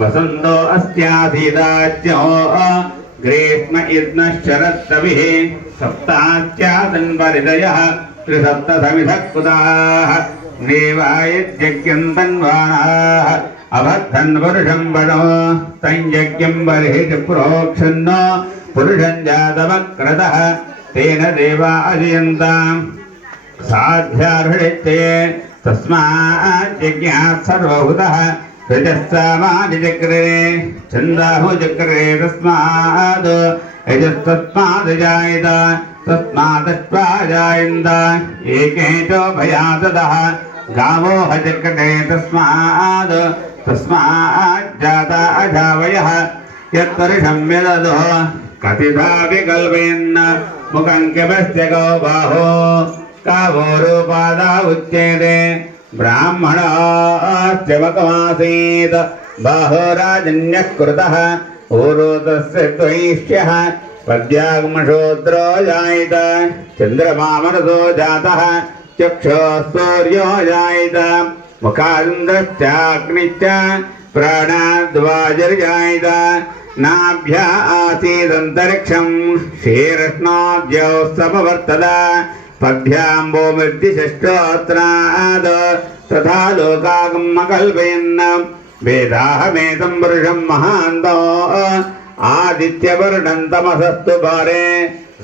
वसन्तो अस्यासीदाच्यो ग्रीष्म इद्नश्चरत्तविः सप्तास्यादन्वरिदयः त्रिसप्तसमिधः कुताः नेवायज्ञन्तन्वानाः अभद्धन् पुरुषं वनो संयज्ञं बर्हिषि प्रोक्षन्न पुरुषं जातवक्रतः तेन देवा अजयन्ताम् साध्यार्हृते तस्माज्जज्ञात् सर्वभूतः रजस्सामानिचक्रे छन्दाहुचक्रे तस्माद् यजस्तस्मादजायत तस्मादश्वाजायन्त एकेचो भयातदः गावो हचक्रे तस्माज्जाता अजावयः यत्परिषं यदधो कथिता विकल्पयन् मुखङ्क्यपस्य गो बाहो कावोरुपादा उच्यते ब्राह्मणस्य मकमासीत् बाहो राजन्यः कृतः ऊरोतस्य द्वैष्यः पद्यागमशूद्रो जायत चन्द्रमामनसो जातः चक्षुः सूर्यो जायत मुखादिन्द्रश्चाग्निश्च प्राणाद्वायुर्जायत नाभ्या आसीदन्तरिक्षं शीर्ष्णाद्यौ समवर्तत पद्भ्याम्बो मृत्युषष्टोत्राद् तथा लोकागम कल्पयन् वेदाहमेतं पुरुषं महान्तो आदित्यवर्णं तमसस्तु पारे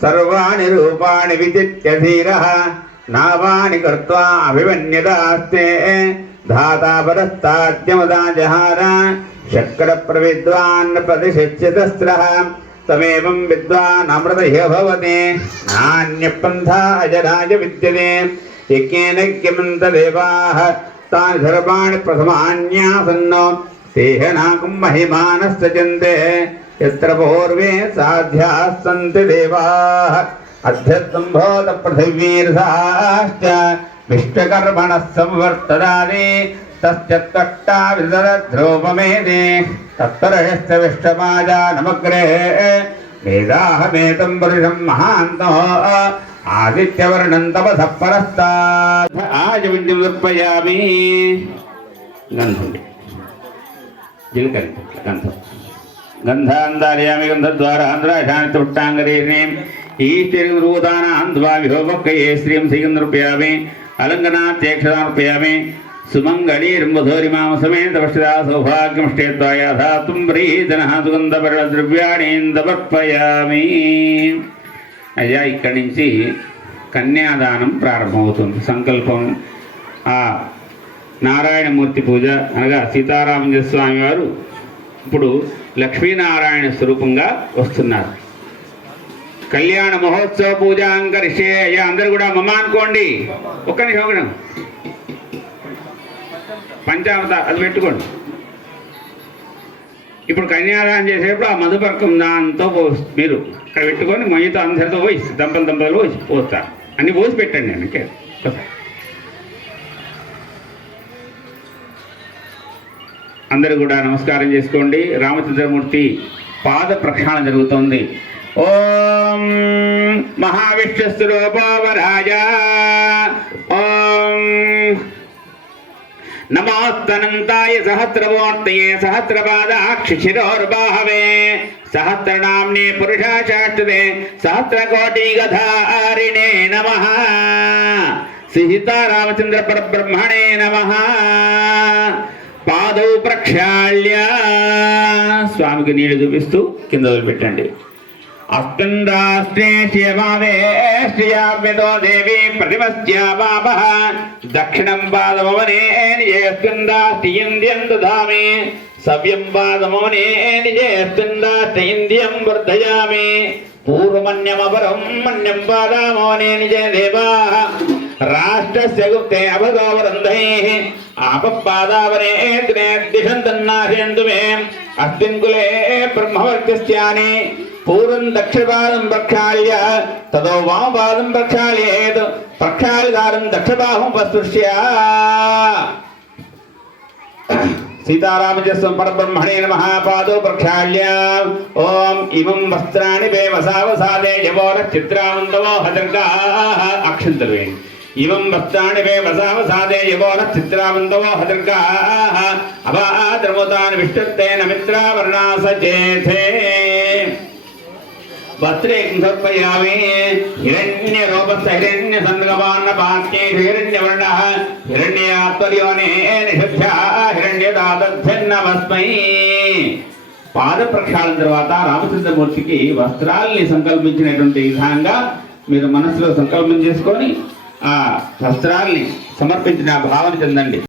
सर्वाणि रूपाणि विचित्य धीरः नावानि कृत्वा अभिमन्यतास्ते धाता परस्ताद्यमदा जहार शक्रप्रविद्वान् प्रतिशिच्यतस्रः तमेवं विद्वान् अमृतः भवति नान्यपन्था अजराय विद्यते यज्ञेन यज्ञमन्तदेवाः तानि सर्वाणि प्रथमान्यासन्नो तेह नाकं महिमानस्तजन्ते यत्र पूर्वे साध्याः सन्ति देवाः अध्यसम्भूतपृथिवीर्षाश्च विश्वकर्मणः संवर्तदानि तस्य त्वष्टा विदधद्रूपमेदे तत्परश्च विष्टमाजानमग्रे वेदाहमेतं पुरुषं महान्तो आदित्यवर्णं तपसः परस्तात् आजविद्युं समर्पयामि गन्धं जिलकरि गन्धं गन्धान्धारयामि गन्धद्वारान्ध्राशानि तुष्टाङ्गरीर्णीम् ईश्वरीं रूदानां द्वाविभोपक्कये श्रियं श्रीगन्धर्पयामि अलङ्कनात्यक्षदार्पयामि सुमङ्गलीर्मधुरिमां समेत पश्चिदा सौभाग्यमष्टेत्वाया धातुं प्रीतनः सुगन्धपरद्रव्याणि समर्पयामि అయ్యా ఇక్కడి నుంచి కన్యాదానం ప్రారంభమవుతుంది. సంకల్పం ఆ నారాయణమూర్తి పూజ అనగా సీతారామచంద్ర స్వామి వారు ఇప్పుడు లక్ష్మీనారాయణ స్వరూపంగా వస్తున్నారు. కళ్యాణ మహోత్సవ పూజాంకరిషే అయ్యా అందరూ కూడా మమ్మ అనుకోండి. ఒక్క నిమిషం పంచామృత అది పెట్టుకోండి. ఇప్పుడు కన్యాదానం చేసేప్పుడు ఆ మధుపర్కం దాంతో మీరు ఇక్కడ పెట్టుకొని మొయ్యతో అందరితో పోసి దంపతులు పోసి పోస్తారు. అన్ని పోసి పెట్టండి. నేను అందరూ కూడా నమస్కారం చేసుకోండి. రామచంద్రమూర్తి పాద ప్రక్షాళన జరుగుతోంది. ఓం మహావిష్ణుస్వరూపవరాజ ఓం नमोस्तनन्ताय सहस्रमूर्तये सहस्रपादाक्षिशिरोर्बाहवे सहस्रनाम्ने पुरुषाशाष्टते सहस्रकोटिगधारिणे नमः सीतारामचन्द्र परब्रह्मणे नमः पादौ प्रक्षाल्य स्वामिకి నీళ్లు చూపిస్తూ కింద వదిలిపెట్టండి. अस्कन्दास्ते शिवावे श्रियाव्यतो देवी प्रतिमस्यावापः दक्षिणं पादमवने निजे स्कन्दास्तियन्द्यं दधामि सव्यं पादमवने निजे स्कन्दास्तियन्द्यं वर्धयामि पूर्वमन्यमपरं मन्यं पादामवने निजे देवाः राष्ट्रस्य गुप्ते अभगवरन्धैः आपपादावने दिशन्तन्नाशयन्तु मे अस्मिन् कुले ब्रह्मवर्चस्यानि पूर्वं दक्षिणपादं प्रक्षाल्य ततो वामपादं प्रक्षाल्येत् प्रक्षालितारं दक्षिणबाहुं प्रस्पृश्य सीतारामचन्द्र परब्रह्मणे नमः पादौ प्रक्षाल्य ओम इमं वस्त्राणि वेवसावसादे यवोरचित्रामन्दवो हदर्गाः अक्षन्तलु ఇవం వస్త్రాణి వే వసావసాదే యవోన చిత్రావంతవో హదర్గాః అవాద్రముతాన్ విష్టుత్తేన మిత్రావర్ణా సచేతే వస్త్రే సమర్పయామి హిరణ్యరూపస్థ హిరణ్యసంగమాన్నపాత్రే హిరణ్యవర్ణః హిరణ్యాత్వర్యోనే నిషభ్యా హిరణ్యదాదధ్యన్నమస్మై. పాద ప్రక్షాళన తర్వాత రామచంద్రమూర్తికి వస్త్రాల్ని సంకల్పించినటువంటి విధానంగా మీరు మనసులో సంకల్పం చేసుకొని ఆ వస్త్రాల్ని సమర్పించిన భావన చెందండి.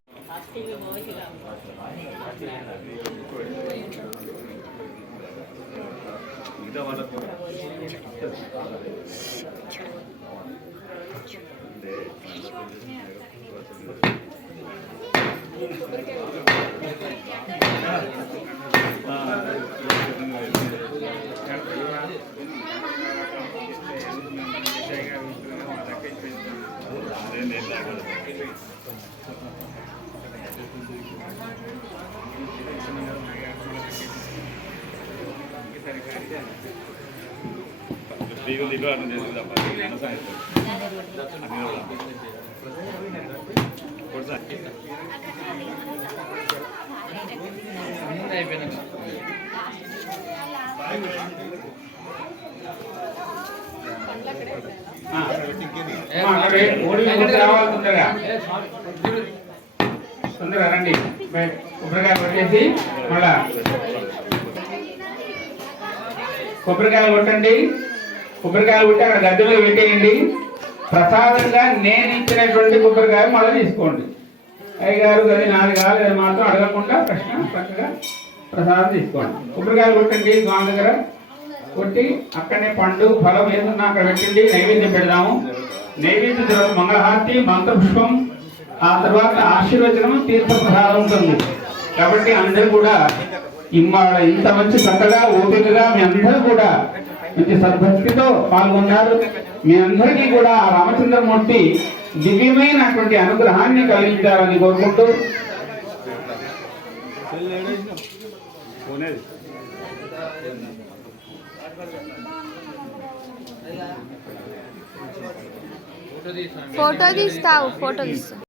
తొందరగా రండి. కొబ్బరికాయలు కొట్టేసి మళ్ళా కొబ్బరికాయలు కొట్టండి. కొబ్బరికాయలు కొట్టి అక్కడ గద్దె మీద పెట్టేయండి. ప్రసాదంగా నేను ఇచ్చినటువంటి కొబ్బరికాయ మళ్ళీ తీసుకోండి. అయ్యగారు గది నాది కాదు అది మాత్రం అడగకుండా ప్రశ్న చక్కగా ప్రసాదం తీసుకోండి. కొబ్బరికాయలు కొట్టండి స్వామి దగ్గర కొట్టి అక్కడనే పండు ఫలం ఏదన్నా అక్కడ పెట్టండి. నైవేద్యం పెడదాము. నైవేద్యం తర్వాత మంగళహారతి మంత్రపుష్పం ఆ తర్వాత ఆశీర్వచనం తీర్థ ప్రసాదం ఉంటుంది. కాబట్టి అందరూ కూడా ఇవాళ ఇంత మంచి చక్కగా ఓపికగా మీ అందరూ కూడా మంచి సద్భక్తితో పాల్గొన్నారు. మీ అందరికీ కూడా ఆ రామచంద్రమూర్తి దివ్యమైనటువంటి అనుగ్రహాన్ని కలిగించాలని కోరుకుంటూ ఫోటో తీస్తావు.